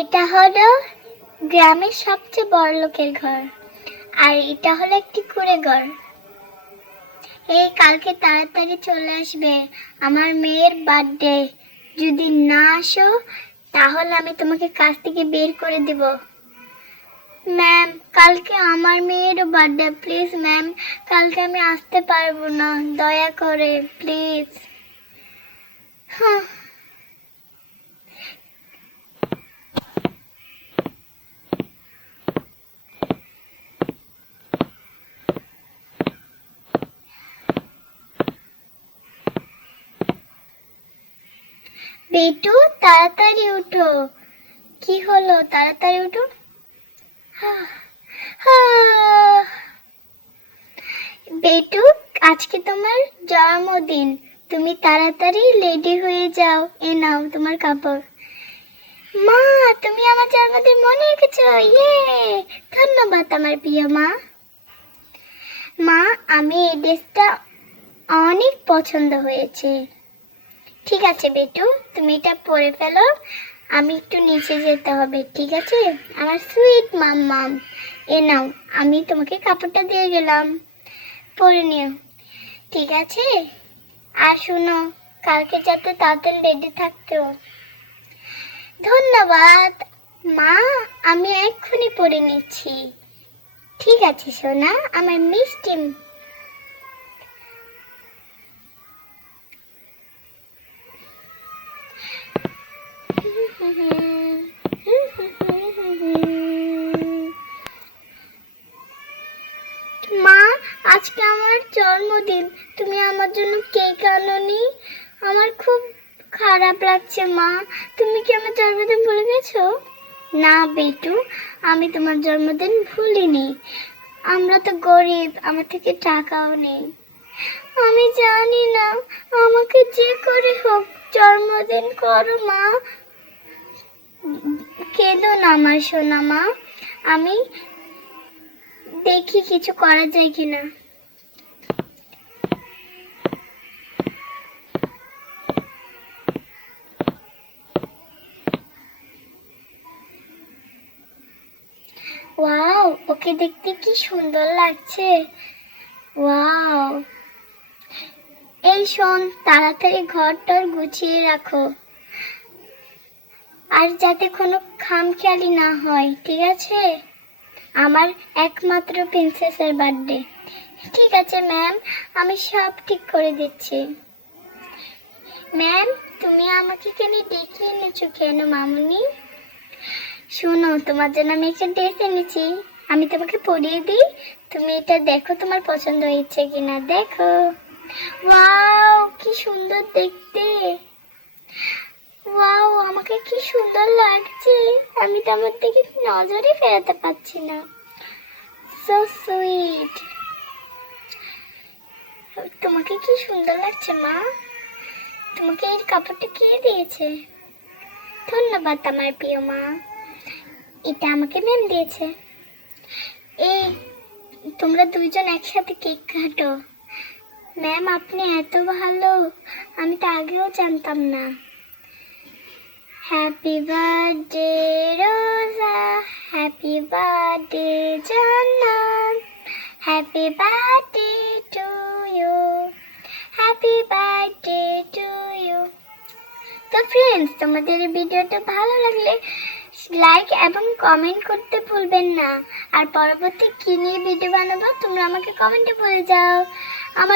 এটা হলো গ্রামের সবচেয়ে বড় লোকের ঘর, আর এটা হলো একটি কুঁড়ে ঘর। এই কালকে তাড়াতাড়ি চলে আসবে, আমার মেয়ের বার্থডে। যদি না আসো তাহলে আমি তোমাকে কাজ থেকে বের করে দেব। ম্যাম, কালকে আমার মেয়েরও বার্থডে, প্লিজ ম্যাম, কালকে আমি আসতে পারবো না, দয়া করে প্লিজ। হ্যাঁ, বেটু তাড়াতাড়ি উঠো। কি হলো, তাড়াতাড়ি উঠো। বেটু, আজকে তোমার জন্মদিন, তুমি তাড়াতাড়ি রেডি হয়ে যাও। এ নাও তোমার কাপড়। মা, তুমি আমার জন্মদিন মনে রেখেছো, ইয়ে, ধন্যবাদ আমার প্রিয় মা। মা, আমি এই ড্রেসটা অনেক পছন্দ হয়েছে। ঠিক আছে বেটু, তুমি এটা পরে ফেলো, আমি একটু নিচে যেতে হবে, ঠিক আছে আমার সুইট মাম্মাম। এ নাও, আমি তোমাকে কাপড়টা দিয়ে গেলাম, পরে নিও, ঠিক আছে। আর শোনো, কালকে যাতে তাড়াতাড়ি রেডি থাকতো। ধন্যবাদ মা, আমি এক্ষুনি পরে নিচ্ছি। ঠিক আছে সোনা, আমার মিষ্টি। মা, আজকে আমার জন্মদিন, তুমি আমার জন্য কেক আনোনি, আমার খুব খারাপ লাগছে মা। তুমি কি আমার জন্মদিন ভুলে গেছো? না বেটু, আমি তোমার জন্মদিন ভুলিনি, আমরা তো গরিব, আমার থেকে টাকাও নেই। আমি জানি না, আমাকে যে করে হোক জন্মদিন করো মা। কেঁদো না আমার সোনা মা, আমি দেখি কিছু করা যায় কিনা। ওয়াও, ওকে দেখতে কি সুন্দর লাগছে। ওয়াও, এই শোন, তাড়াতাড়ি ঘরটার গুছিয়ে রাখো, আর যাতে কোনো খামখেয়ালি না হয়, ঠিক আছে। আমার একমাত্র প্রিন্সেসের বার্থডে। ঠিক আছে ম্যাম, আমি সব ঠিক করে দিচ্ছি। ম্যাম, তুমি আমাকে কেন ডেকে এনেছো কেন মামুনি? শোনো, তোমার জন্য আমি একটা ড্রেস এনেছি, আমি তোমাকে পরিয়ে দিই, তুমি এটা দেখো তোমার পছন্দ হয়েছে কিনা, দেখো। ওয়াও, কি সুন্দর দেখতে। ওয়াও, আমাকে কি সুন্দর লাগছে, আমি তো আমার দিকে নজরই ফেরাতে পারছি না। So sweet. তোমাকে কি সুন্দর লাগছে মা, তোমাকে এই কাপড়টা কে দিয়েছে? ধন্যবাদ আমার প্রিয় মা, এটা আমাকে ম্যাম দিয়েছে। এই, তোমরা দুইজন একসাথে কেক কাটো। ম্যাম, আপনি এত ভালো, আমি তো আগেও জানতাম না। Happy birthday Roza, happy birthday Jannat, happy birthday to you, happy birthday to you. তো ফ্রেন্ডস, তোমাদের এই ভিডিওটা ভালো লাগলে লাইক এবং কমেন্ট করতে ভুলবেন না। আর পরবর্তী কি নিয়ে ভিডিও বানাবো তোমরা আমাকে কমেন্টে বলে যাও। আমার